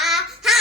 ha.